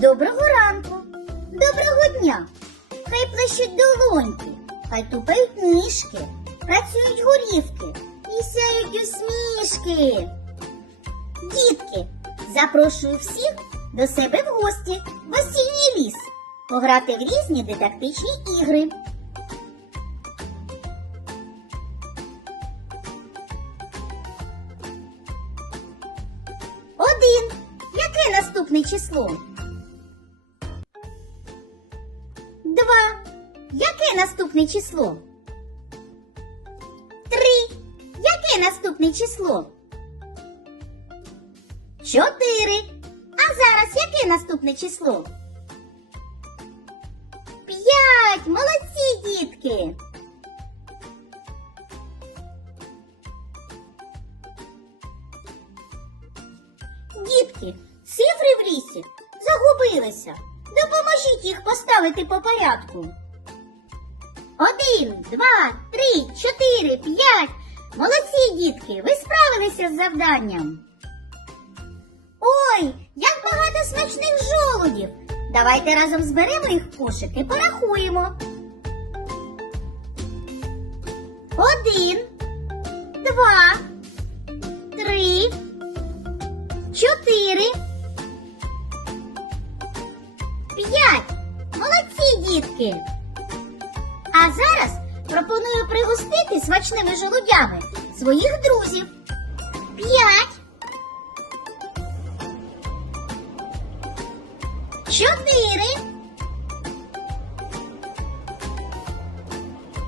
Доброго ранку, доброго дня. Хай плещуть долоньки, хай тупають ніжки, працюють горівки і сяють усмішки. Дітки, запрошую всіх до себе в гості в осінній ліс пограти в різні дидактичні ігри. Один. Яке наступне число? Два. Яке наступне число? Три. Яке наступне число? Чотири. А зараз яке наступне число? П'ять. Молодці, дітки. Дітки, цифри в лісі загубилися. Допоможіть їх поставити по порядку. Один, два, три, чотири, п'ять. Молодці, дітки, ви справилися з завданням. Ой, як багато смачних жолудів. Давайте разом зберемо їх в кошик і порахуємо. Один, два, дітки. А зараз пропоную пригостити смачними желудями своїх друзів. П'ять. Чотири.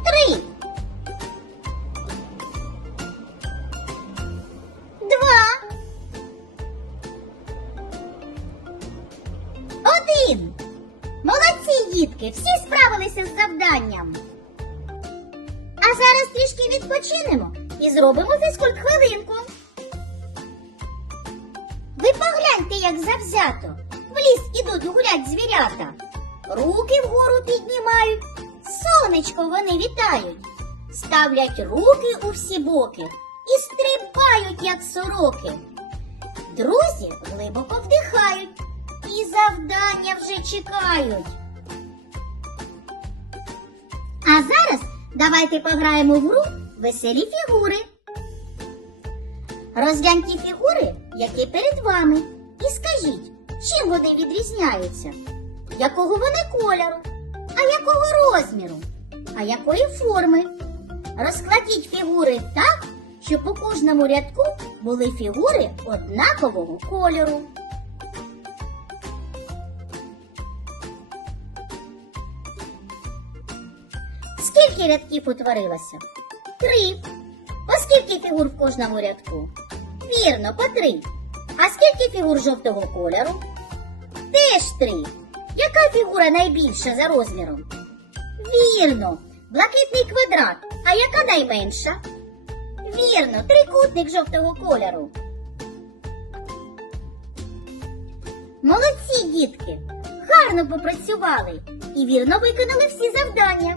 Три. Два. Один. Молодці, дітки, всі справилися з завданням. А зараз трішки відпочинемо і зробимо фізкульт хвилинку. Ви погляньте, як завзято. В ліс ідуть гулять звірята. Руки вгору піднімають, сонечко вони вітають, ставлять руки у всі боки і стрибають, як сороки. Друзі глибоко вдихають і завдання вже чекають. А зараз давайте пограємо в гру веселі фігури. Розгляньте фігури, які перед вами, і скажіть, чим вони відрізняються? Якого вони кольору, а якого розміру, а якої форми? Розкладіть фігури так, щоб у кожному рядку були фігури однакового кольору. Скільки рядків утворилося? Три. Оскільки фігур в кожному рядку? Вірно, по три. А скільки фігур жовтого кольору? Теж три. Яка фігура найбільша за розміром? Вірно, блакитний квадрат. А яка найменша? Вірно, трикутник жовтого кольору. Молодці, дітки! Гарно попрацювали і вірно виконали всі завдання.